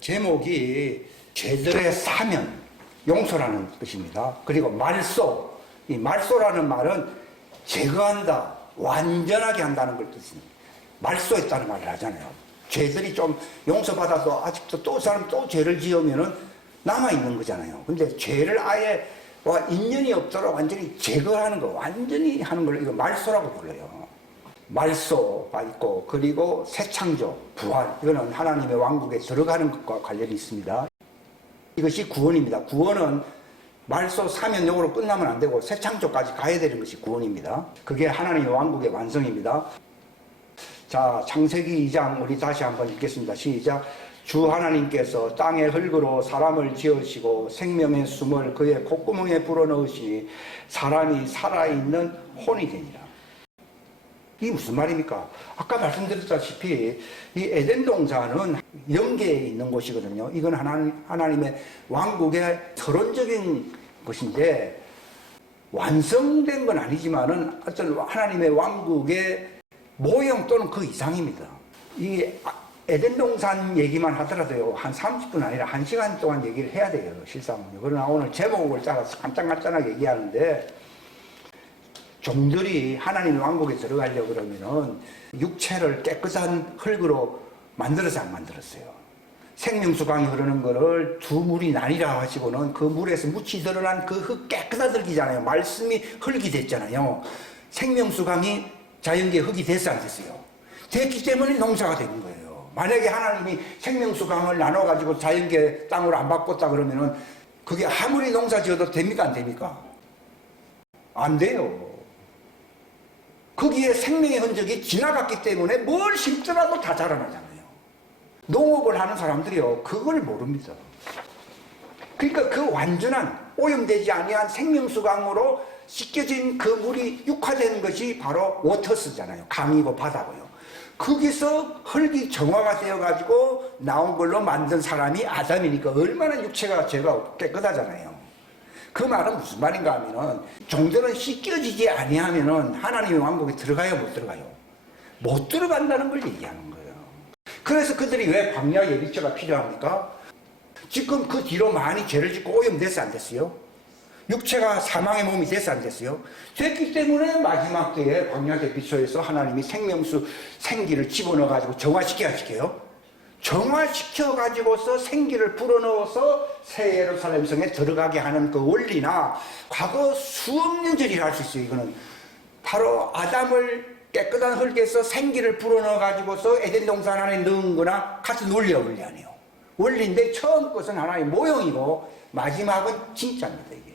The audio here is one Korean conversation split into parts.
제목이 죄들의 사면, 용서라는 뜻입니다. 그리고 말소, 이 말소라는 말은 제거한다, 완전하게 한다는 걸 뜻입니다. 말소했다는 말을 하잖아요. 죄들이 좀 용서받아도 아직도 또 사람 또 죄를 지으면은 남아있는 거잖아요. 근데 죄를 아예 인연이 없도록 완전히 제거하는 거, 완전히 하는 걸 이거 말소라고 불러요. 말소가 있고, 그리고 새 창조, 부활, 이거는 하나님의 왕국에 들어가는 것과 관련이 있습니다. 이것이 구원입니다. 구원은 말소 사면용으로 끝나면 안 되고 새 창조까지 가야 되는 것이 구원입니다. 그게 하나님의 왕국의 완성입니다. 자, 창세기 2장 우리 다시 한번 읽겠습니다. 시작. 주 하나님께서 땅의 흙으로 사람을 지으시고 생명의 숨을 그의 콧구멍에 불어넣으시니 사람이 살아있는 혼이 되니라. 이게 무슨 말입니까? 아까 말씀드렸다시피 이 에덴 동산은 영계에 있는 곳이거든요. 이건 하나님의 왕국의 서론적인 것인데 완성된 건 아니지만은 어떤 하나님의 왕국의 모형 또는 그 이상입니다. 이 에덴 동산 얘기만 하더라도요, 한 30분 아니라 1시간 동안 얘기를 해야 돼요, 실상은요. 그러나 오늘 제목을 따라서 간단간단하게 얘기하는데, 종들이 하나님의 왕국에 들어가려고 그러면은 육체를 깨끗한 흙으로 만들어서 안 만들었어요. 생명수강이 흐르는 거를 두 물이 나뉘라 하시고는 그 물에서 묻히 드러난 그 흙 깨끗하들기잖아요. 말씀이 흙이 됐잖아요. 생명수강이 자연계 흙이 됐어 안 됐어요? 됐기 때문에 농사가 되는 거예요. 만약에 하나님이 생명수강을 나눠가지고 자연계 땅으로 안 바꿨다 그러면은 그게 아무리 농사 지어도 됩니까 안 됩니까? 안 돼요. 거기에 생명의 흔적이 지나갔기 때문에 뭘 심더라도 다 자라나잖아요. 농업을 하는 사람들이요, 그걸 모릅니다. 그러니까 그 완전한 오염되지 아니한 생명수강으로 씻겨진 그 물이 육화되는 것이 바로 워터스잖아요. 강이고 바다고요. 거기서 흙이 정화가 되어가지고 나온 걸로 만든 사람이 아담이니까 얼마나 육체가 죄가 깨끗하잖아요. 그 말은 무슨 말인가 하면은 종들은 씻겨지지 아니하면은 하나님의 왕국에 들어가요, 못 들어가요? 못 들어간다는 걸 얘기하는 거예요. 그래서 그들이 왜 광야 예비죄가 필요합니까? 지금 그 뒤로 많이 죄를 짓고 오염됐어 안 됐어요? 육체가 사망의 몸이 됐어 안 됐어요? 됐기 때문에 마지막 때에 광야 예비죄에서 하나님이 생기를 집어넣어가지고 정화시켜요. 정화시켜가지고서 생기를 불어넣어서 새 예루살렘 성에 들어가게 하는 그 원리나 과거 수억 년 전이라 할 수 있어요. 이거는 바로 아담을 깨끗한 흙에서 생기를 불어넣어가지고서 에덴 동산 안에 넣은 거나 같은 원리 아니에요. 원리인데 처음 것은 하나의 모형이고 마지막은 진짜입니다. 이게.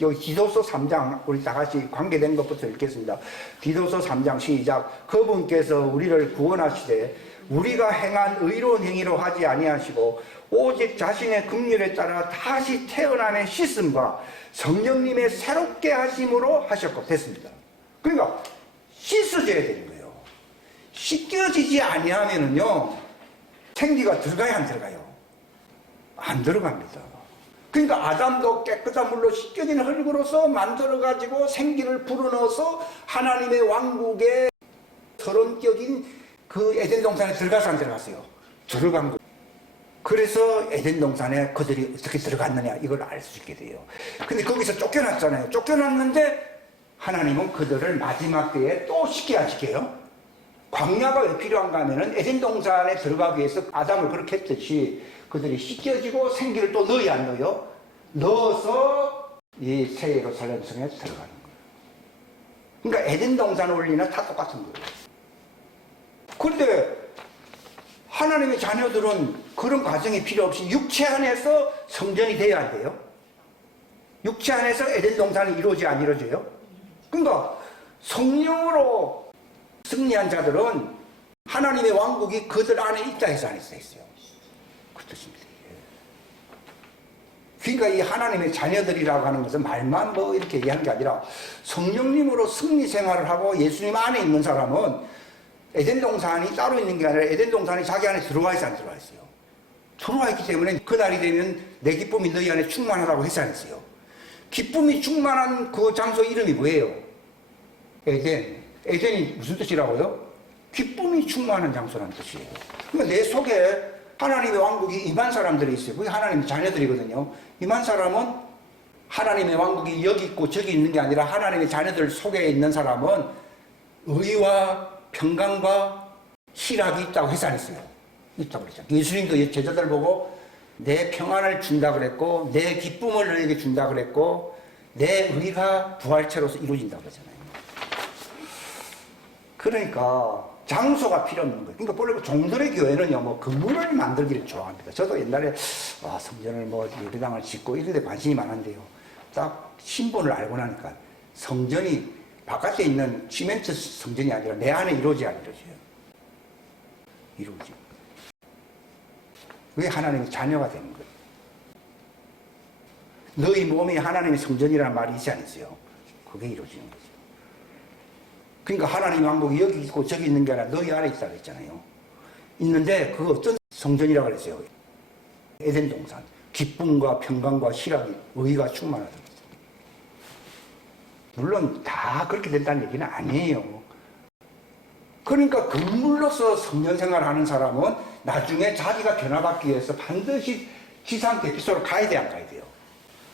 여기 디도서 3장 우리 다 같이 관계된 것부터 읽겠습니다. 디도서 3장 시작. 그분께서 우리를 구원하시되 우리가 행한 의로운 행위로 하지 아니하시고 오직 자신의 긍휼에 따라 다시 태어남의 씻음과 성령님의 새롭게 하심으로 하셨고 됐습니다. 그러니까 씻어져야 되는 거예요. 씻겨지지 아니하면은요 생기가 들어가야 안 들어가요? 안 들어갑니다. 그러니까 아담도 깨끗한 물로 씻겨진 흙으로서 만들어가지고 생기를 불어넣어서 하나님의 왕국의 서론격인 그 에덴 동산에 들어가서 안 들어갔어요? 들어간 거예요. 그래서 에덴 동산에 그들이 어떻게 들어갔느냐 이걸 알 수 있게 돼요. 근데 거기서 쫓겨났잖아요. 쫓겨났는데 하나님은 그들을 마지막 때에 또 씻게 하실게요. 광야가 왜 필요한가 하면은 에덴 동산에 들어가기 위해서 아담을 그렇게 했듯이 그들이 씻겨지고 생기를 또 넣어야 안 넣어요? 넣어서 이 새 예루살렘 성에 들어가는 거예요. 그러니까 에덴 동산 원리는 다 똑같은 거예요. 그런데 하나님의 자녀들은 그런 과정이 필요 없이 육체 안에서 성전이 돼야 안 돼요? 육체 안에서 에덴 동산이 이루어져야 안 이루어져요? 그러니까 성령으로 승리한 자들은 하나님의 왕국이 그들 안에 있다 해서 안 있어요. 그 뜻입니다. 그러니까 이 하나님의 자녀들이라고 하는 것은 말만 뭐 이렇게 얘기하는 게 아니라 성령님으로 승리 생활을 하고 예수님 안에 있는 사람은 에덴 동산이 따로 있는 게 아니라 에덴 동산이 자기 안에 들어와 있어 안 들어와 있어요? 들어와 있기 때문에 그날이 되면 내 기쁨이 너희 안에 충만하다고 했지 않았어요? 기쁨이 충만한 그 장소 이름이 뭐예요? 에덴. 에덴이 무슨 뜻이라고요? 기쁨이 충만한 장소라는 뜻이에요. 그러니까 내 속에 하나님의 왕국이 임한 사람들이 있어요. 그게 하나님의 자녀들이거든요. 임한 사람은 하나님의 왕국이 여기 있고 저기 있는 게 아니라 하나님의 자녀들 속에 있는 사람은 의와 평강과 희락이 있다고 해서 안 했어요. 있다고 그랬잖아요. 예수님도 제자들 보고 내 평안을 준다 그랬고 내 기쁨을 너에게 준다 그랬고 내 의가 부활체로서 이루어진다고 그러잖아요. 그러니까 장소가 필요 없는 거예요. 그러니까 원래 종들의 교회는요, 뭐 건물을 만들기를 좋아합니다. 저도 옛날에 성전을 뭐 예배당을 짓고 이런 데 관심이 많은데요. 딱 신분을 알고 나니까 성전이 바깥에 있는 시멘트 성전이 아니라 내 안에 이루어져야 이루어져요. 이루어져요. 그게 하나님의 자녀가 되는 거예요. 너희 몸이 하나님의 성전이라는 말이 있지 않으세요? 그게 이루어지는 거죠. 그러니까 하나님의 왕국이 여기 있고 저기 있는 게 아니라 너희 안에 있다고 했잖아요. 있는데 그 어떤 성전이라고 그랬어요? 에덴 동산. 기쁨과 평강과 희락이 의가 충만하다. 물론 다 그렇게 된다는 얘기는 아니에요. 그러니까 건물로서 성전 생활하는 사람은 나중에 자기가 변화받기 위해서 반드시 지상 대피소로 가야 돼, 안 가야 돼요?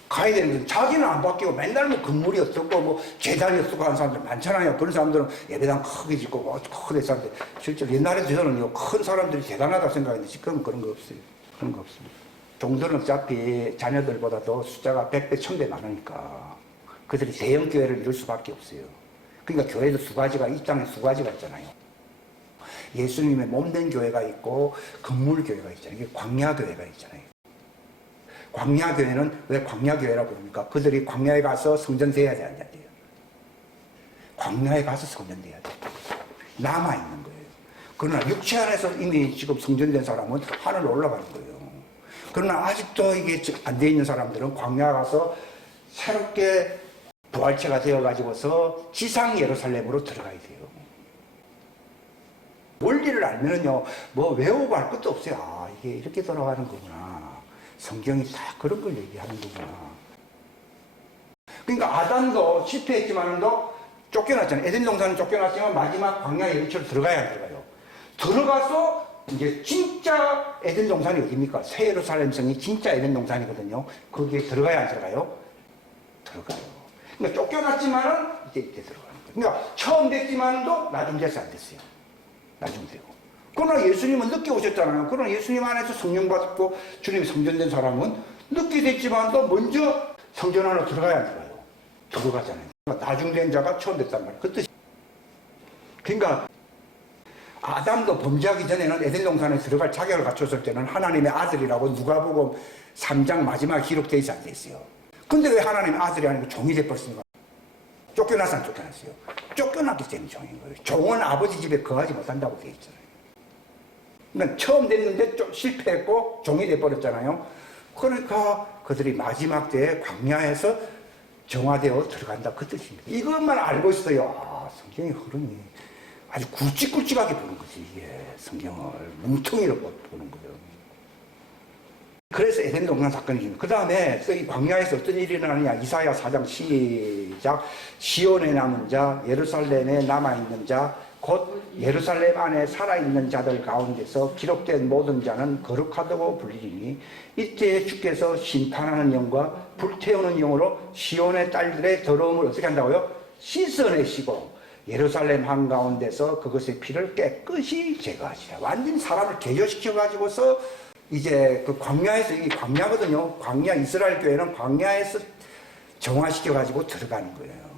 가야 되는 게 자기는 안 바뀌고 맨날 뭐 건물이 어떻고 뭐 재단이 어떻고 하는 사람들 많잖아요. 그런 사람들은 예배당 크게 짓고 뭐 크게 사는데 실제로 옛날에 저는요 큰 사람들이 대단하다고 생각했는데 지금은 그런 거 없어요. 그런 거 없습니다. 종들은 어차피 자녀들보다도 숫자가 100배, 1000배 많으니까 그들이 대형 교회를 이룰 수밖에 없어요. 그러니까 교회도 두 가지가 이 땅에 두 가지가 있잖아요. 예수님의 몸된 교회가 있고 건물 교회가 있잖아요. 이게 광야 교회가 있잖아요. 광야 교회는 왜 광야 교회라고 그럽니까? 그들이 광야에 가서 성전 돼야 돼, 안 돼야 돼요? 광야에 가서 성전 돼야 돼. 남아 있는 거예요. 그러나 육체 안에서 이미 지금 성전된 사람은 하늘로 올라가는 거예요. 그러나 아직도 이게 안 돼 있는 사람들은 광야 가서 새롭게 부활체가 되어가지고서 지상 예루살렘으로 들어가야 돼요. 원리를 알면은요, 뭐 외우고 할 것도 없어요. 아, 이게 이렇게 돌아가는 거구나. 성경이 다 그런 걸 얘기하는 거구나. 그러니까 아담도 실패했지만도 쫓겨났잖아요. 에덴 동산은 쫓겨났지만 마지막 광야 예루살렘 들어가야 안 들어가요. 들어가서 이제 진짜 에덴 동산이 어디입니까? 새 예루살렘 성이 진짜 에덴 동산이거든요. 거기에 들어가야 안 들어가요? 들어가요. 그러니까 쫓겨났지만은 이제 들어가는 거예요. 그러니까 처음 됐지만도 나중 돼서 안 됐어요. 나중 되고. 그러나 예수님은 늦게 오셨잖아요. 그러나 예수님 안에서 성령 받고 주님이 성전된 사람은 늦게 됐지만도 먼저 성전 안으로 들어가야 안 들어가요. 들어가잖아요. 그러니까 나중 된 자가 처음 됐단 말이에요. 그 뜻이. 그러니까 아담도 범죄하기 전에는 에덴 동산에 들어갈 자격을 갖췄을 때는 하나님의 아들이라고 누가복음 3장 마지막에 기록되어 있지 않겠어요. 근데 왜 하나님의 아들이 아니고 종이 돼버렸습니까? 쫓겨나서 안 쫓겨났어요. 쫓겨났기 때문에 종인 거예요. 종은 아버지 집에 거하지 못한다고 되어 있잖아요. 그러니까 처음 됐는데 좀 실패했고 종이 돼버렸잖아요. 그러니까 그들이 마지막 때에 광야에서 정화되어 들어간다 그 뜻입니다. 이것만 알고 있어요. 아, 성경의 흐름이 아주 굵직굵직하게 보는 거지. 이게 성경을 뭉텅이로 보는 거예요. 그래서 에덴 동산 사건이죠. 그 다음에 이 광야에서 어떤 일이 일어나느냐. 이사야 4장 시작. 시온에 남은 자, 예루살렘에 남아있는 자, 곧 예루살렘 안에 살아있는 자들 가운데서 기록된 모든 자는 거룩하다고 불리리니 이때에 주께서 심판하는 영과 불태우는 영으로 시온의 딸들의 더러움을 어떻게 한다고요? 씻어내시고 예루살렘 한가운데서 그것의 피를 깨끗이 제거하시라. 완전히 사람을 개조시켜가지고서 이제 그 광야에서, 이게 광야거든요. 광야, 이스라엘 교회는 광야에서 정화시켜가지고 들어가는 거예요.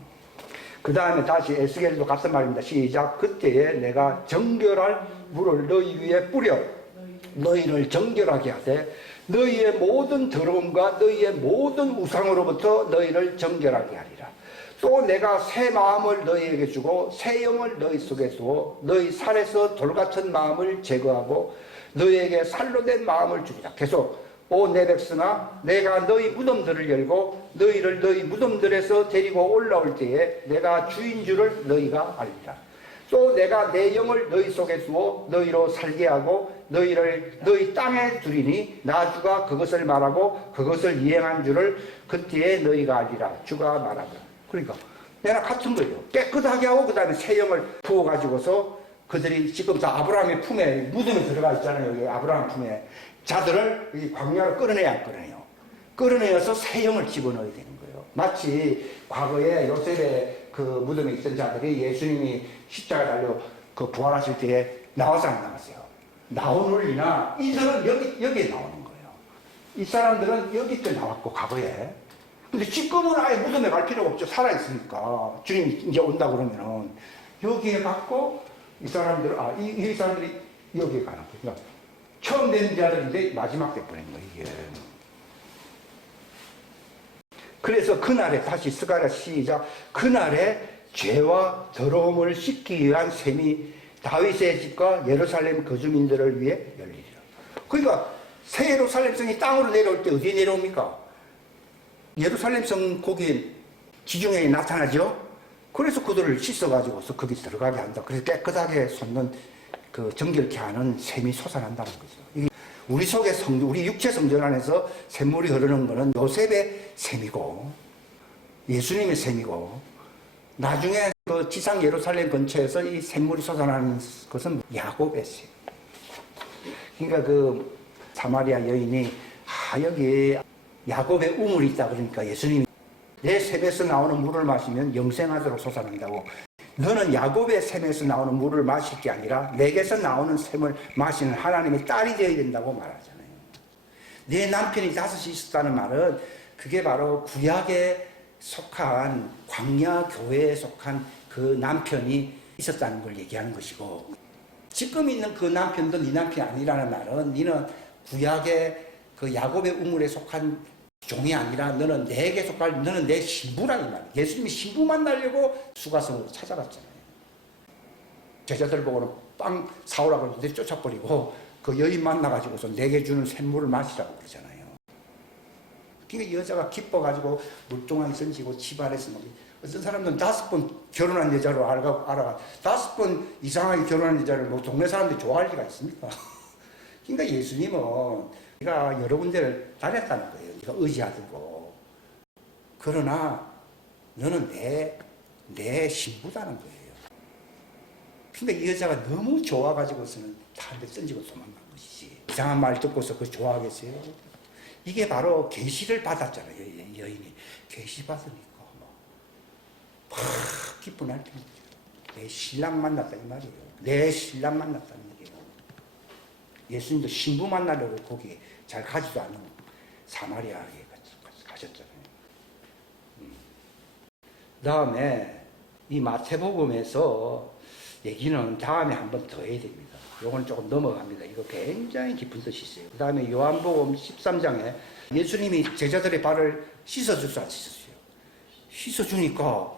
그 다음에 다시 에스겔도 같은 말입니다. 시작. 그때에 내가 정결할 물을 너희 위에 뿌려 너희를 정결하게 하되 너희의 모든 더러움과 너희의 모든 우상으로부터 너희를 정결하게 하리라. 또 내가 새 마음을 너희에게 주고 새 영을 너희 속에 두어 너희 살에서 돌같은 마음을 제거하고 너희에게 살로 된 마음을 주리라. 계속 오 내 백성아 내가 너희 무덤들을 열고 너희를 너희 무덤들에서 데리고 올라올 때에 내가 주인 줄을 너희가 알리라. 또 내가 내 영을 너희 속에 두어 너희로 살게 하고 너희를 너희 땅에 두리니 나 주가 그것을 말하고 그것을 이행한 줄을 그때에 너희가 알리라. 주가 말하더라. 그러니까 내가 같은 거예요. 깨끗하게 하고 그 다음에 새 영을 부어가지고서 그들이 지금 다 아브라함의 품에 무덤에 들어가 있잖아요. 여기 아브라함 품에 자들을 이 광야로 끌어내야 안 끌어내요. 끌어내어서 새 영을 집어넣어야 되는 거예요. 마치 과거에 요셉의 그 무덤에 있던 자들이 예수님이 십자가 달려 그 부활하실 때에 나와서 안 나왔어요. 나오느니나 이들은 여기에 나오는 거예요. 이 사람들은 여기때 나왔고 과거에. 근데 지금은 아예 무덤에 갈 필요가 없죠. 살아있으니까. 주님이 이제 온다 그러면은 여기에 갔고 이 사람들은 이 사람들이 여기에 가는 거예요. 그러니까 처음 된 자들인데 마지막 때 보낸 거예요. 이게. 그래서 그날에 다시 스가랴 시작. 그날에 죄와 더러움을 씻기 위한 셈이 다윗의 집과 예루살렘 거주민들을 위해 열리리라. 그러니까 새 예루살렘 성이 땅으로 내려올 때 어디에 내려옵니까? 예루살렘 성 거기 지중해에 나타나죠. 그래서 그들을 씻어가지고서 거기 들어가게 한다. 그래서 깨끗하게 솟는 그 정결케 하는 샘이 솟아난다는 거죠. 우리 속의 우리 육체 성전 안에서 샘물이 흐르는 것은 요셉의 샘이고 예수님의 샘이고 나중에 그 지상 예루살렘 근처에서 이 샘물이 솟아나는 것은 야곱의 샘. 그러니까 그 사마리아 여인이 여기 야곱의 우물이 있다 그러니까 예수님이 내 샘에서 나오는 물을 마시면 영생하도록 솟아난다고. 너는 야곱의 샘에서 나오는 물을 마실 게 아니라 내게서 나오는 샘을 마시는 하나님의 딸이 되어야 된다고 말하잖아요. 내 남편이 5이 있었다는 말은 그게 바로 구약에 속한 광야 교회에 속한 그 남편이 있었다는 걸 얘기하는 것이고, 지금 있는 그 남편도 네 남편이 아니라는 말은 너는 구약의 그 야곱의 우물에 속한 종이 아니라 너는 내게 속할, 너는 내 신부라 이 말이야. 예수님이 신부 만나려고 수가성으로 찾아갔잖아요. 제자들 보고는 빵 사오라고 했는데 쫓아버리고 그 여인 만나가지고서 내게 주는 샘물을 마시라고 그러잖아요. 그러니까 여자가 기뻐가지고 물동안 던지고 집안에서 어떤 사람들은 5번 결혼한 여자로 알아가 5번 이상하게 결혼한 여자를 뭐 동네 사람들이 좋아할 리가 있습니까? 그러니까 예수님은 네가 여러 군데를 다녔다는 거예요. 네가 의지하고. 그러나 너는 내 신부다는 거예요. 그러니까 이 여자가 너무 좋아가지고서는 다 한 대 던지고 도망간 것이지. 이상한 말 듣고서 그 좋아하겠어요? 이게 바로 계시를 받았잖아요. 여인이. 계시 받으니까 막 기쁜 알편 거죠. 내 신랑 만났다 이 말이에요. 내 신랑 만났다는 얘기예요. 예수님도 신부 만나려고 거기 잘 가지도 않는 사마리아에 가셨잖아요. 다음에 이 마태복음에서 얘기는 다음에 한 번 더 해야 됩니다. 요건 조금 넘어갑니다. 이거 굉장히 깊은 뜻이 있어요. 그 다음에 요한복음 13장에 예수님이 제자들의 발을 씻어줬어, 안 씻었어요? 씻어주니까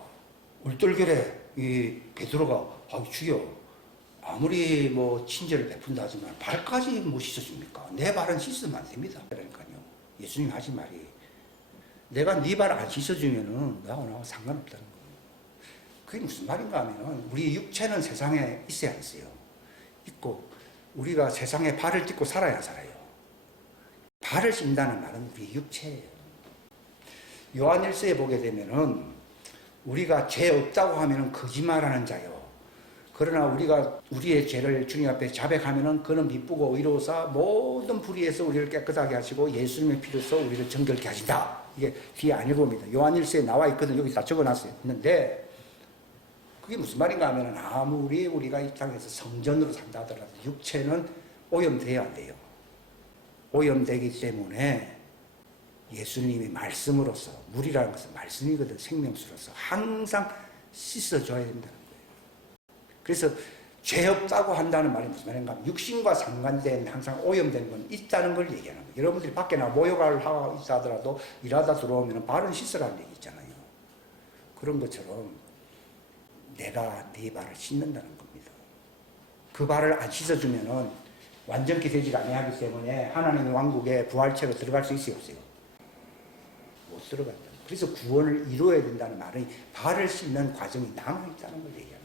얼떨결에 이 베드로가 주여 아무리 뭐 친절을 베푼다 하지만 발까지 못 씻어줍니까? 내 발은 씻으면 안 됩니다. 그러니까요. 예수님이 하신 말이 내가 네 발 안 씻어주면은 나하고 상관없다는 거예요. 그게 무슨 말인가 하면은 우리 육체는 세상에 있어야 안 있어요. 있고 우리가 세상에 발을 딛고 살아야 살아요. 발을 씻는다는 말은 우리 육체예요. 요한일서에 보게 되면은 우리가 죄 없다고 하면은 거짓말하는 자요. 그러나 우리가 우리의 죄를 주님 앞에 자백하면은 그는 미쁘고 의로우사 모든 불의에서 우리를 깨끗하게 하시고 예수님의 피로써 우리를 정결케 하신다. 이게 뒤에 안 읽어봅니다. 요한일서에 나와 있거든요. 여기 다 적어놨어요. 있는데 그게 무슨 말인가 하면 아무리 우리가 이 땅에서 성전으로 산다 하더라도 육체는 오염돼야 안 돼요. 오염되기 때문에 예수님이 말씀으로서 물이라는 것은 말씀이거든. 생명수로서 항상 씻어줘야 된다는 거예요. 그래서 죄 없다고 한다는 말이 무슨 말인가 하면 육신과 상관된 항상 오염된 건 있다는 걸 얘기하는 거예요. 여러분들이 밖에 나 모욕을 하고 있다 하더라도 일하다 들어오면 발은 씻으라는 얘기 있잖아요. 그런 것처럼 내가 네 발을 씻는다는 겁니다. 그 발을 안 씻어주면은 완전히 되지 아니하기 때문에 하나님의 왕국에 부활체로 들어갈 수 있어요, 없어요? 못 들어간다. 그래서 구원을 이루어야 된다는 말은 발을 씻는 과정이 남아있다는 걸 얘기합니다.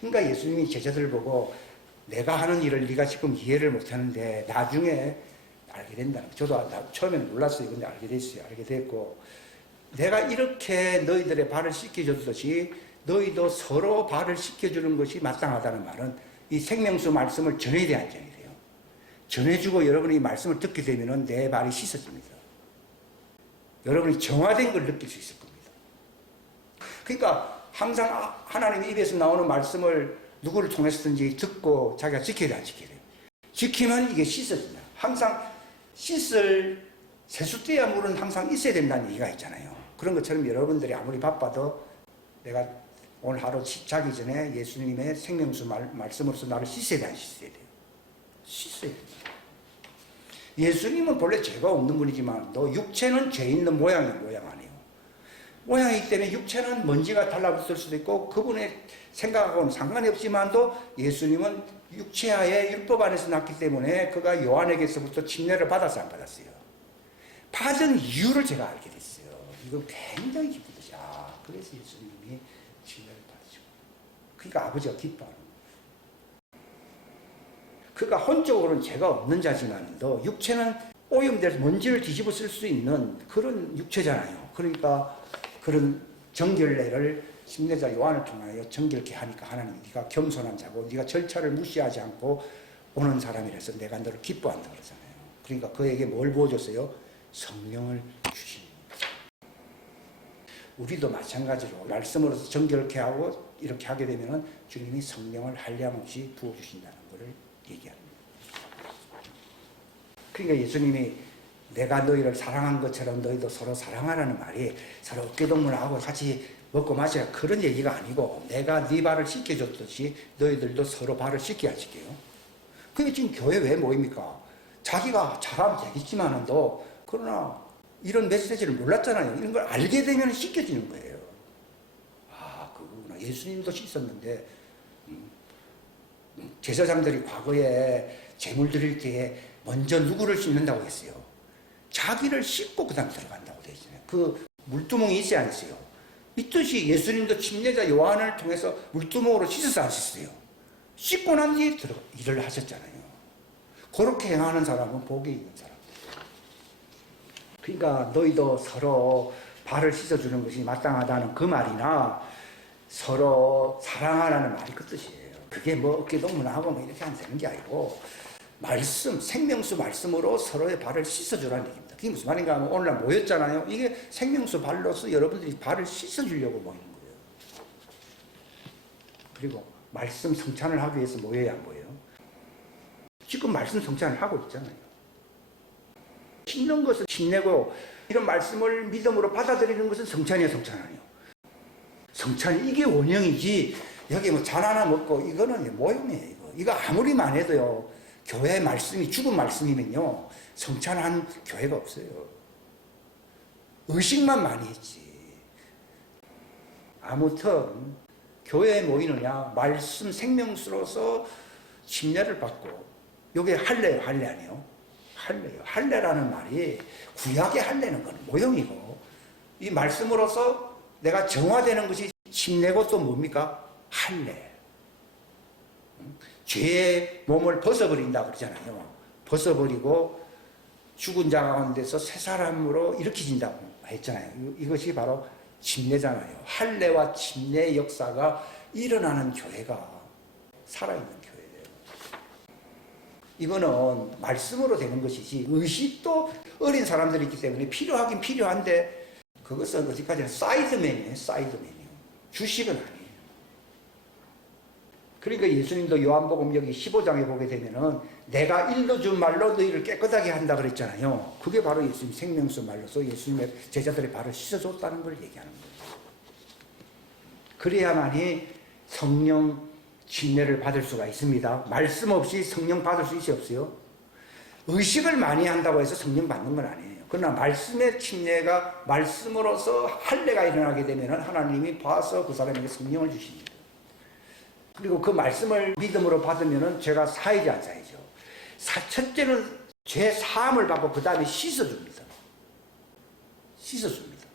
그러니까 예수님이 제자들을 보고 내가 하는 일을 네가 지금 이해를 못하는데 나중에 알게 된다는 거예요. 저도 처음에는 몰랐어요. 근데 알게 됐어요. 알게 됐고 내가 이렇게 너희들의 발을 씻겨줬듯이 너희도 서로 발을 씻겨주는 것이 마땅하다는 말은 이 생명수 말씀을 전해야 돼, 안 전해야 돼요? 전해주고 여러분이 이 말씀을 듣게 되면 내 발이 씻어집니다. 여러분이 정화된 걸 느낄 수 있을 겁니다. 그러니까 항상 하나님의 입에서 나오는 말씀을 누구를 통해서든지 듣고 자기가 지켜야 돼, 안 지켜야 돼요? 지키면 이게 씻어진다. 항상 씻을 세숫대야 물은 항상 있어야 된다는 얘기가 있잖아요. 그런 것처럼 여러분들이 아무리 바빠도 내가 오늘 하루 자기 전에 예수님의 생명수 말씀으로서 나를 씻어야 돼, 안 씻어야 돼요? 씻어야 돼요. 예수님은 본래 죄가 없는 분이지만 너 육체는 죄 있는 모양 아니에요. 모양이기 때문에 육체는 먼지가 달라붙을 수도 있고 그분의 생각하고는 상관이 없지만도 예수님은 육체하에 율법 안에서 났기 때문에 그가 요한에게서부터 침례를 받았어, 안 받았어요? 받은 이유를 제가 알게 됐어요. 이거 굉장히 기쁘듯이. 그래서 예수님이 침례를 받으시고. 그러니까 아버지가 기뻐하는 거예요. 그가 혼적으로는 죄가 없는 자지만도 육체는 오염돼서 먼지를 뒤집어 쓸 수 있는 그런 육체잖아요. 그러니까 그런 정결례를 침례자 요한을 통하여 정결케 하니까 하나님, 네가 겸손한 자고 네가 절차를 무시하지 않고 오는 사람이라서 내가 너를 기뻐한다 그러잖아요. 그러니까 그에게 뭘 부어줬어요? 성령을 주십니다. 우리도 마찬가지로 말씀으로서 정결케 하고 이렇게 하게 되면 주님이 성령을 한량없이 부어주신다는 것을 얘기합니다. 그러니까 예수님이 내가 너희를 사랑한 것처럼 너희도 서로 사랑하라는 말이 서로 어깨동무하고 같이 먹고 마시라 그런 얘기가 아니고 내가 네 발을 씻겨줬듯이 너희들도 서로 발을 씻겨야 씻겨요. 그게 지금 교회 왜 모입니까? 자기가 잘하면 되겠지만도 그러나 이런 메시지를 몰랐잖아요. 이런 걸 알게 되면 씻겨지는 거예요. 그거구나. 예수님도 씻었는데 제사장들이 과거에 제물 드릴 때에 먼저 누구를 씻는다고 했어요? 자기를 씻고 그 다음에 들어간다고 되어 있잖아요. 그 물두멍이 있지 않았어요? 있듯이 예수님도 침례자 요한을 통해서 물두멍으로 씻어서 안 씻어요. 씻고 난 뒤에 일을 하셨잖아요. 그렇게 행하는 사람은 복이 있는 사람. 그러니까 너희도 서로 발을 씻어주는 것이 마땅하다는 그 말이나 서로 사랑하라는 말이 그 뜻이에요. 그게 뭐 어깨동무하고 뭐 이렇게 안 되는 게 아니고 말씀, 생명수 말씀으로 서로의 발을 씻어주라는 얘기입니다. 그게 무슨 말인가 하면 오늘날 모였잖아요. 이게 생명수 발로서 여러분들이 발을 씻어주려고 모이는 거예요. 그리고 말씀 성찬을 하기 위해서 모여야 안 모여요? 지금 말씀 성찬을 하고 있잖아요. 씻는 것은 씻내고 이런 말씀을 믿음으로 받아들이는 것은 성찬이에요, 성찬 아니에요? 성찬이 이게 원형이지 여기 뭐 잔 하나 먹고 이거는 모형이에요. 이거 아무리만 해도요. 교회의 말씀이 죽은 말씀이면요. 성찬한 교회가 없어요. 의식만 많이 했지. 아무튼 교회에 모이느냐 말씀 생명수로서 침례를 받고 이게 할례예요, 할례 아니에요? 할례예요. 할례라는 말이 구약의 할례는 건 모형이고 이 말씀으로서 내가 정화되는 것이 침례고 또 뭡니까? 할례. 죄의 몸을 벗어버린다 그러잖아요. 벗어버리고 죽은 자 가운데서 새 사람으로 일으켜진다고 했잖아요. 이것이 바로 침례잖아요. 할례와 침례의 역사가 일어나는 교회가 살아있는 교회예요. 이거는 말씀으로 되는 것이지 의식도 어린 사람들이 있기 때문에 필요하긴 필요한데 그것은 어디까지나 사이드맨이에요. 사이드맨이에요. 주식은 아니에요. 그러니까 예수님도 요한복음 여기 15장에 보게 되면은 내가 일러준 말로 너희를 깨끗하게 한다 그랬잖아요. 그게 바로 예수님 생명수 말로서 예수님의 제자들의 발을 씻어줬다는 걸 얘기하는 거예요. 그래야만이 성령 침례를 받을 수가 있습니다. 말씀 없이 성령 받을 수 있어요, 없어요? 의식을 많이 한다고 해서 성령 받는 건 아니에요. 그러나 말씀의 침례가 말씀으로서 할례가 일어나게 되면 하나님이 봐서 그 사람에게 성령을 주십니다. 그리고 그 말씀을 믿음으로 받으면 죄가 사이지 안 사이죠. 첫째는 죄 사함을 받고 그 다음에 씻어줍니다. 씻어줍니다.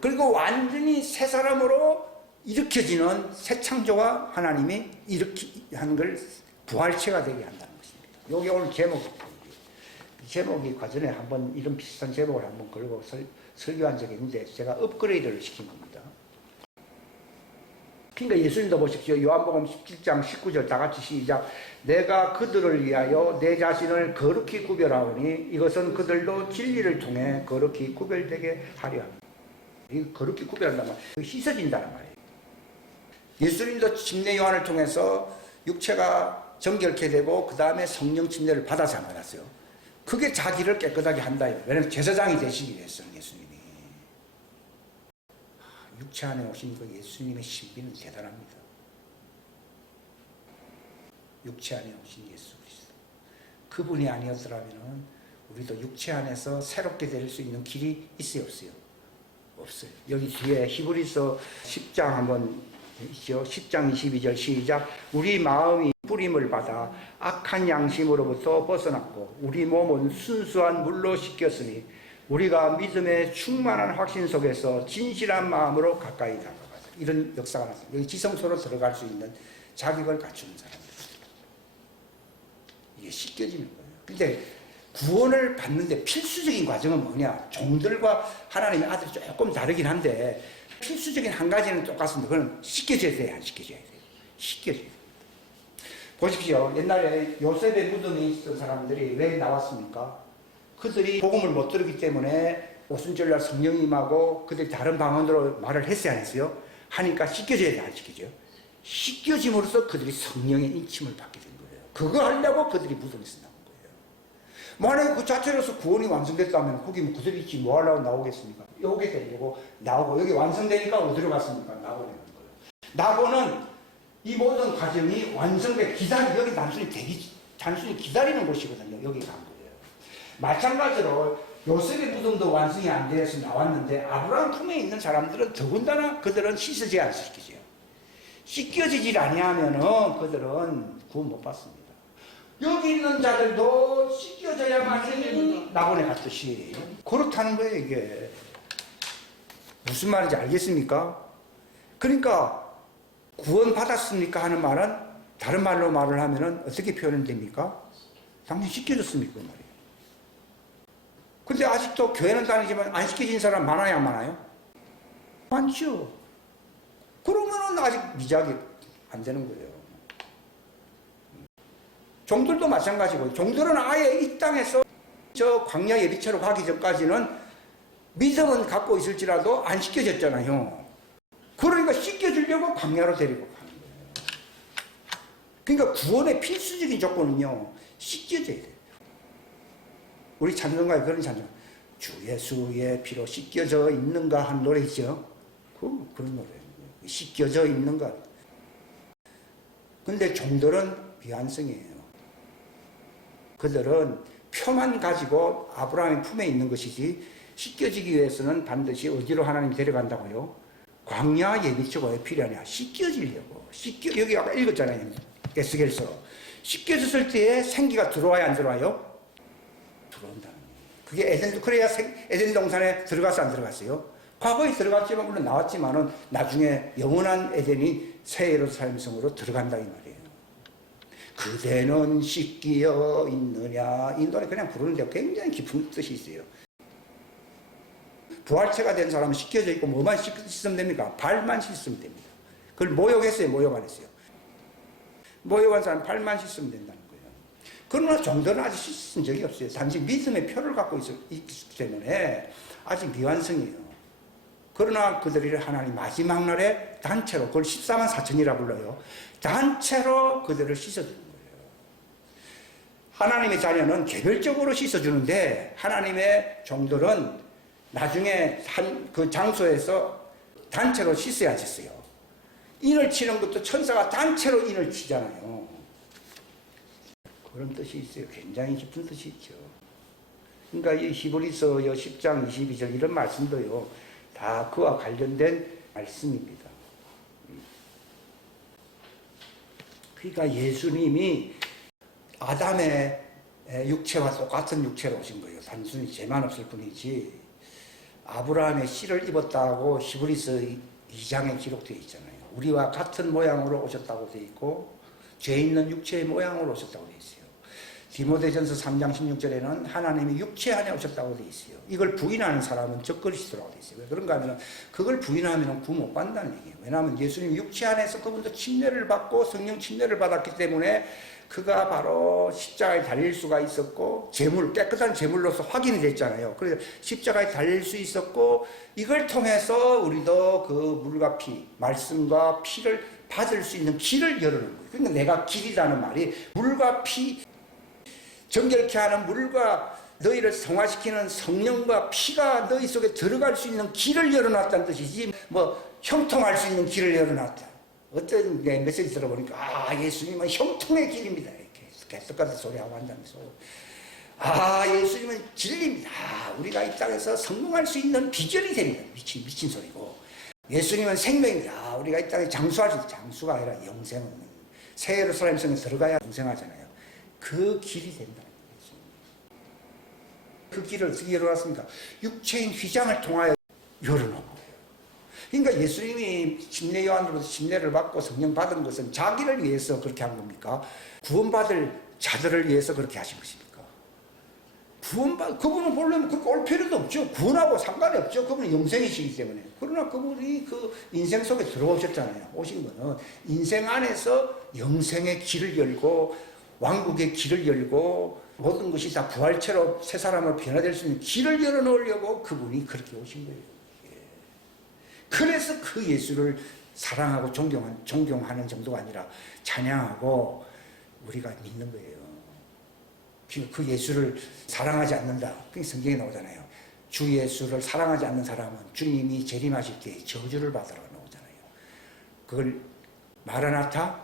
그리고 완전히 새 사람으로 일으켜지는 새 창조가 하나님이 일으키는 걸 부활체가 되게 한다는 것입니다. 여기 오늘 제목입니다. 이 제목이 과전에 한번 이런 비슷한 제목을 한번 걸고 설교한 적이 있는데 제가 업그레이드를 시킨 겁니다. 그러니까 예수님도 보십시오. 요한복음 17장 19절 다 같이 시작. 내가 그들을 위하여 내 자신을 거룩히 구별하오니 이것은 그들도 진리를 통해 거룩히 구별되게 하려 합니다. 이 거룩히 구별한단 말이에요. 씻어진다는 말이에요. 예수님도 침례 요한을 통해서 육체가 정결케 되고 그 다음에 성령 침례를 받아서 안 받았어요. 그게 자기를 깨끗하게 한다. 왜냐하면 제사장이 되시기 위해서 예수님이. 육체 안에 오신 그 예수님의 신비는 대단합니다. 육체 안에 오신 예수 그리스도. 그분이 아니었더라면 우리도 육체 안에서 새롭게 될 수 있는 길이 있어요, 없어요? 없어요. 여기 뒤에 히브리서 10장 한번 있죠. 10장 22절 시작. 우리 마음이 뿌림을 받아 악한 양심으로부터 벗어났고 우리 몸은 순수한 물로 씻겼으니 우리가 믿음의 충만한 확신 속에서 진실한 마음으로 가까이 다가가자. 이런 역사가 났습니다. 여기 지성소로 들어갈 수 있는 자격을 갖추는 사람들. 이게 씻겨지는 거예요. 근데 구원을 받는데 필수적인 과정은 뭐냐? 종들과 하나님의 아들이 조금 다르긴 한데 필수적인 한 가지는 똑같습니다. 그건 씻겨져야 돼요, 안 씻겨져야 돼요? 씻겨져야 돼요. 보십시오. 옛날에 요셉의 무덤에 있던 사람들이 왜 나왔습니까? 그들이 복음을 못 들었기 때문에 오순절날 성령이 임하고 그들이 다른 방언으로 말을 했어요, 안 했어요? 하니까 씻겨져야 돼, 안 씻겨져요? 씻겨짐으로써 그들이 성령의 인침을 받게 된 거예요. 그거 하려고 그들이 무덤에서 나온 거예요. 만약에 그 자체로서 구원이 완성됐다면 거기 뭐 그들이 있지 뭐 하려고 나오겠습니까? 오게 되고 나오고 여기 완성되니까 어디로 갔습니까? 낙원에 간 거예요. 낙원은 이 모든 과정이 완성돼 여기 단순히 기다리는 곳이거든요. 여기 간 거예요. 마찬가지로 요셉의 무덤도 완성이 안 돼서 나왔는데 아브라함 품에 있는 사람들은 더군다나 그들은 씻어져야 안 씻겨져요. 씻겨지질 아니하면은 그들은 구원 못 받습니다. 여기 있는 자들도 씻겨져야만이 낙원에 갔듯이 그렇다는 거예요. 이게 무슨 말인지 알겠습니까? 그러니까 구원 받았습니까 하는 말은 다른 말로 말을 하면은 어떻게 표현됩니까? 당연히 씻겨졌습니까 그 말이에요. 근데 아직도 교회는 다니지만 안 씻겨진 사람 많아요, 안 많아요? 많죠. 그러면은 아직 미작이 안 되는 거예요. 종들도 마찬가지고, 종들은 아예 이 땅에서 저 광야 예비처로 가기 전까지는 믿음은 갖고 있을지라도 안 씻겨졌잖아요. 그러니까 씻겨주려고 광야로 데리고 가는 거예요. 그러니까 구원의 필수적인 조건은요, 씻겨져야 돼요. 우리 찬송가에 그런 찬송, 주 예수의 피로 씻겨져 있는가 하는 노래 있죠? 그런 노래예요. 씻겨져 있는가. 근데 종들은 비환성이에요. 그들은 표만 가지고 아브라함의 품에 있는 것이지 씻겨지기 위해서는 반드시 어디로 하나님이 데려간다고요? 광야 예비처가 왜 필요하냐? 씻겨지려고. 여기 아까 읽었잖아요. 에스겔서. 씻겨졌을 때에 생기가 들어와야 안 들어와요? 들어온다는 거예요. 그게 그래야 에덴 동산에 들어가서 안 들어갔어요? 과거에 들어갔지만 물론 나왔지만은 나중에 영원한 에덴이 새 예루살렘 성으로 들어간다 이 말이에요. 그대는 씻기어 있느냐. 이 노래 그냥 부르는데 굉장히 깊은 뜻이 있어요. 부활체가 된 사람은 씻겨져 있고 뭐만 씻으면 됩니까? 발만 씻으면 됩니다. 그걸 모욕했어요, 모욕 안 했어요? 모욕한 사람 발만 씻으면 된다는 거예요. 그러나 종들은 아직 씻은 적이 없어요. 단지 믿음의 표를 갖고 있기 때문에 아직 미완성이에요. 그러나 그들이 하나님 마지막 날에 단체로, 그걸 14만 4천이라 불러요. 단체로 그들을 씻어주는 거예요. 하나님의 자녀는 개별적으로 씻어주는데 하나님의 종들은 나중에 그 장소에서 단체로 씻어야 씻어요. 인을 치는 것도 천사가 단체로 인을 치잖아요. 그런 뜻이 있어요. 굉장히 깊은 뜻이 있죠. 그러니까 이 히브리서 10장 22절 이런 말씀도요. 다 그와 관련된 말씀입니다. 그러니까 예수님이 아담의 육체와 똑같은 육체로 오신 거예요. 단순히 죄만 없을 뿐이지 아브라함의 씨를 입었다고 히브리서 2장에 기록되어 있잖아요. 우리와 같은 모양으로 오셨다고 되어 있고 죄 있는 육체의 모양으로 오셨다고 되어 있어요. 디모데전서 3장 16절에는 하나님이 육체 안에 오셨다고 되어 있어요. 이걸 부인하는 사람은 적그리스도라고 되어 있어요. 그런가 하면 그걸 부인하면 구원 못 받는다는 얘기예요. 왜냐하면 예수님 육체 안에서 그분도 침례를 받고 성령 침례를 받았기 때문에 그가 바로 십자가에 달릴 수가 있었고 깨끗한 제물로서 확인이 됐잖아요. 그래서 십자가에 달릴 수 있었고 이걸 통해서 우리도 그 물과 피, 말씀과 피를 받을 수 있는 길을 열어놓은 거예요. 그러니까 내가 길이라는 말이 물과 피, 정결케 하는 물과 너희를 성화시키는 성령과 피가 너희 속에 들어갈 수 있는 길을 열어놨다는 뜻이지 형통할 수 있는 길을 열어놨다. 어떤 메시지 들어보니까 예수님은 형통의 길입니다. 이렇게 계속 같은 소리하고 한다면서 예수님은 진리입니다. 우리가 이 땅에서 성공할 수 있는 비결이 됩니다. 미친 소리고 예수님은 생명입니다. 우리가 이 땅에 장수할 수 있는 장수가 아니라 영생은 새 예루살렘 성에 들어가야 영생하잖아요. 그 길이 된다. 그 길을 어떻게 열어놨습니까? 육체인 휘장을 통하여 열어놓은 거예요. 그러니까 예수님이 침례 요한으로부터 침례를 받고 성령 받은 것은 자기를 위해서 그렇게 한 겁니까? 구원받을 자들을 위해서 그렇게 하신 것입니까? 그분은 보려면 그렇게 올 필요도 없죠. 구원하고 상관이 없죠. 그분은 영생이시기 때문에. 그러나 그분이 그 인생 속에 들어오셨잖아요. 오신 거는 인생 안에서 영생의 길을 열고 왕국의 길을 열고 모든 것이 다 부활체로 새 사람으로 변화될 수 있는 길을 열어놓으려고 그분이 그렇게 오신 거예요. 그래서 그 예수를 사랑하고 존경하는 정도가 아니라 찬양하고 우리가 믿는 거예요. 그 예수를 사랑하지 않는다. 그게 성경에 나오잖아요. 주 예수를 사랑하지 않는 사람은 주님이 재림하실 때 저주를 받으라고 나오잖아요. 그걸 마라나타,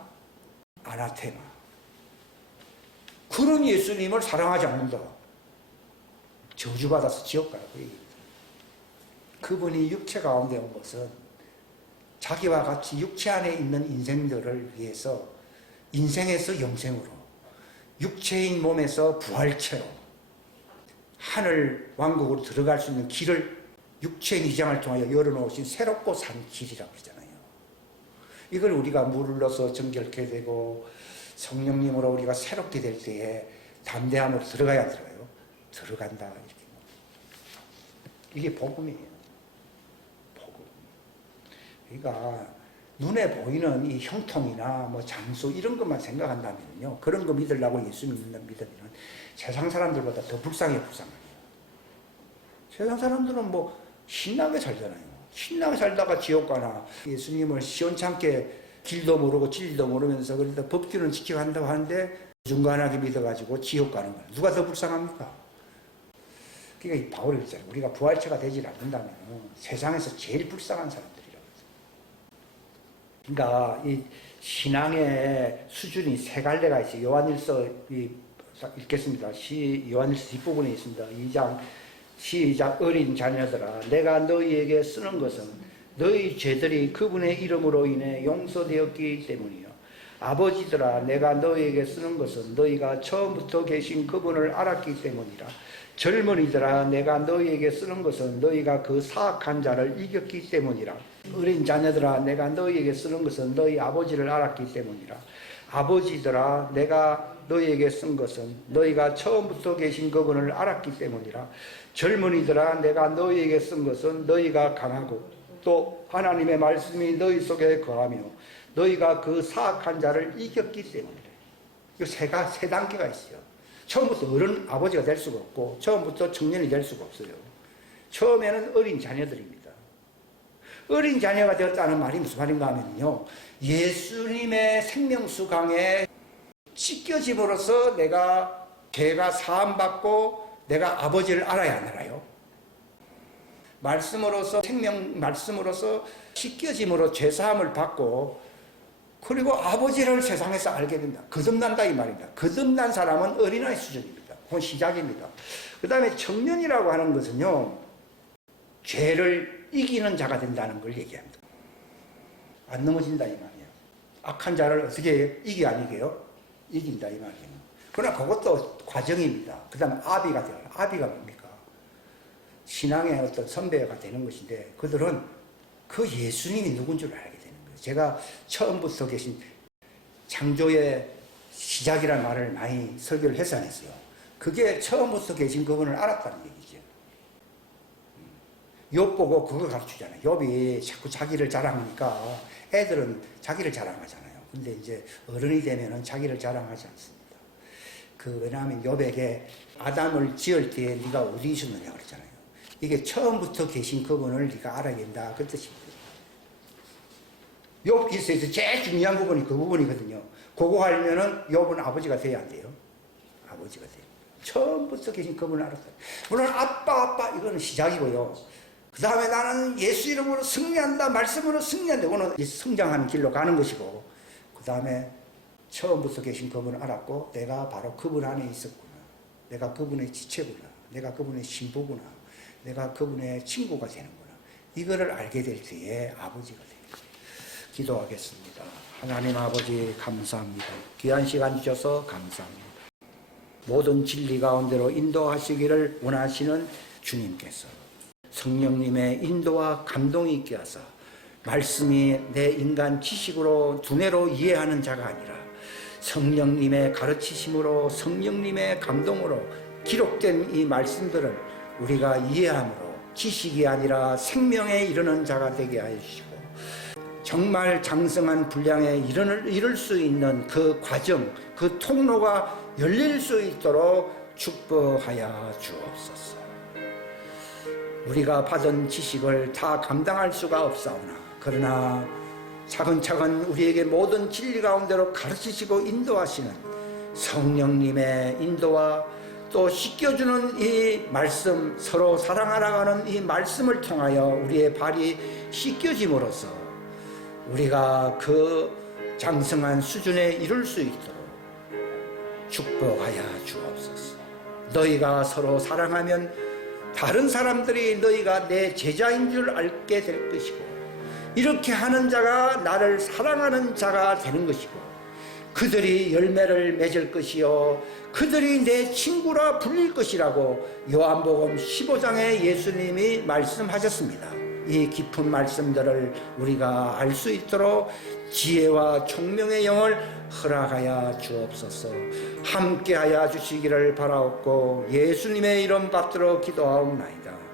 아나테마. 그런 예수님을 사랑하지 않는다. 저주받아서 지옥 가라고 얘기합니다. 그분이 육체 가운데 온 것은 자기와 같이 육체 안에 있는 인생들을 위해서 인생에서 영생으로 육체인 몸에서 부활체로 하늘 왕국으로 들어갈 수 있는 길을 육체인 위장을 통하여 열어놓으신 새롭고 산 길이라고 그러잖아요. 이걸 우리가 물을 넣어서 정결케 되고 성령님으로 우리가 새롭게 될 때에 담대함으로 들어가야 안 들어가요? 들어간다. 이렇게. 이게 복음이에요. 복음. 그러니까 눈에 보이는 이 형통이나 장수 이런 것만 생각한다면요. 그런 거 믿으려고 예수 믿으면 세상 사람들보다 더 불쌍해요. 세상 사람들은 신나게 살잖아요. 신나게 살다가 지옥 가나 예수님을 시원찮게 길도 모르고 진리도 모르면서 그래도 법규는 지켜간다고 하는데 중간하게 믿어가지고 지옥 가는 거예요. 누가 더 불쌍합니까? 그러니까 이 바울이 그랬잖아요. 우리가 부활체가 되지 않는다면 세상에서 제일 불쌍한 사람들이라고 했어요. 그러니까 이 신앙의 수준이 세 갈래가 있어요. 요한일서 읽겠습니다. 요한일서 뒷부분에 있습니다. 2장 시작. 어린 자녀들아 내가 너희에게 쓰는 것은 너희 죄들이 그분의 이름으로 인해 용서되었기 때문이요. 아버지들아 내가 너희에게 쓰는 것은 너희가 처음부터 계신 그분을 알았기 때문이라. 젊은이들아 내가 너희에게 쓰는 것은 너희가 그 사악한 자를 이겼기 때문이라. 어린 자녀들아 내가 너희에게 쓰는 것은 너희 아버지를 알았기 때문이라. 아버지들아 내가 너희에게 쓴 것은 너희가 처음부터 계신 그분을 알았기 때문이라. 젊은이들아 내가 너희에게 쓴 것은 너희가 강하고 또 하나님의 말씀이 너희 속에 거하며 너희가 그 사악한 자를 이겼기 때문이래. 이 세 단계가 있어요. 처음부터 어른 아버지가 될 수가 없고 처음부터 청년이 될 수가 없어요. 처음에는 어린 자녀들입니다. 어린 자녀가 되었다는 말이 무슨 말인가 하면요. 예수님의 생명수 강에 씻겨짐으로써 내가 죄가 사함받고 내가 아버지를 알아야 안 알아요? 말씀으로서 말씀으로서 씻겨짐으로 죄사함을 받고 그리고 아버지를 세상에서 알게 된다. 거듭난다 이 말입니다. 거듭난 사람은 어린아이 수준입니다. 그건 시작입니다. 그 다음에 청년이라고 하는 것은요. 죄를 이기는 자가 된다는 걸 얘기합니다. 안 넘어진다 이 말이에요. 악한 자를 어떻게 이기 안 이겨요? 이긴다 이 말이에요. 그러나 그것도 과정입니다. 그 다음에 아비가 되어라. 아비가 뭡니까? 신앙의 어떤 선배가 되는 것인데 그들은 그 예수님이 누군 줄 알게 되는 거예요. 제가 처음부터 계신 창조의 시작이라는 말을 많이 설교를 해서 안 했어요. 그게 처음부터 계신 그분을 알았다는 얘기죠. 욥 보고 그거 가르치잖아요. 욥이 자꾸 자기를 자랑하니까 애들은 자기를 자랑하잖아요. 근데 이제 어른이 되면은 자기를 자랑하지 않습니다. 왜냐하면 욥에게 아담을 지을 때에 네가 어디 있었느냐 그랬잖아요. 이게 처음부터 계신 그분을 네가 알아야 된다 그 뜻입니다. 욥 기서에서 제일 중요한 부분이 그 부분이거든요. 그거 하려면은 욥은 아버지가 돼야 안 돼요. 아버지가 돼요. 처음부터 계신 그분을 알았어요. 물론 아빠 이거는 시작이고요. 그 다음에 나는 예수 이름으로 승리한다, 말씀으로 승리한다. 이거는 성장하는 길로 가는 것이고, 그 다음에 처음부터 계신 그분을 알았고, 내가 바로 그분 안에 있었구나. 내가 그분의 지체구나. 내가 그분의 신부구나. 내가 그분의 친구가 되는구나. 이거를 알게 될 때에 아버지가 됩니다. 기도하겠습니다. 하나님 아버지 감사합니다. 귀한 시간 주셔서 감사합니다. 모든 진리 가운데로 인도하시기를 원하시는 주님께서 성령님의 인도와 감동이 있게 하사 말씀이 내 인간 지식으로 두뇌로 이해하는 자가 아니라 성령님의 가르치심으로 성령님의 감동으로 기록된 이 말씀들을 우리가 이해함으로 지식이 아니라 생명에 이르는 자가 되게 하여 주시고 정말 장성한 분량에 이룰 수 있는 그 과정, 그 통로가 열릴 수 있도록 축복하여 주옵소서. 우리가 받은 지식을 다 감당할 수가 없사오나 그러나 차근차근 우리에게 모든 진리 가운데로 가르치시고 인도하시는 성령님의 인도와 또 씻겨주는 이 말씀, 서로 사랑하라는 이 말씀을 통하여 우리의 발이 씻겨짐으로써 우리가 그 장성한 수준에 이룰 수 있도록 축복하여 주옵소서. 너희가 서로 사랑하면 다른 사람들이 너희가 내 제자인 줄 알게 될 것이고 이렇게 하는 자가 나를 사랑하는 자가 되는 것이고 그들이 열매를 맺을 것이요 그들이 내 친구라 불릴 것이라고 요한복음 15장에 예수님이 말씀하셨습니다. 이 깊은 말씀들을 우리가 알 수 있도록 지혜와 총명의 영을 허락하여 주옵소서. 함께하여 주시기를 바라옵고 예수님의 이름 받들어 기도하옵나이다.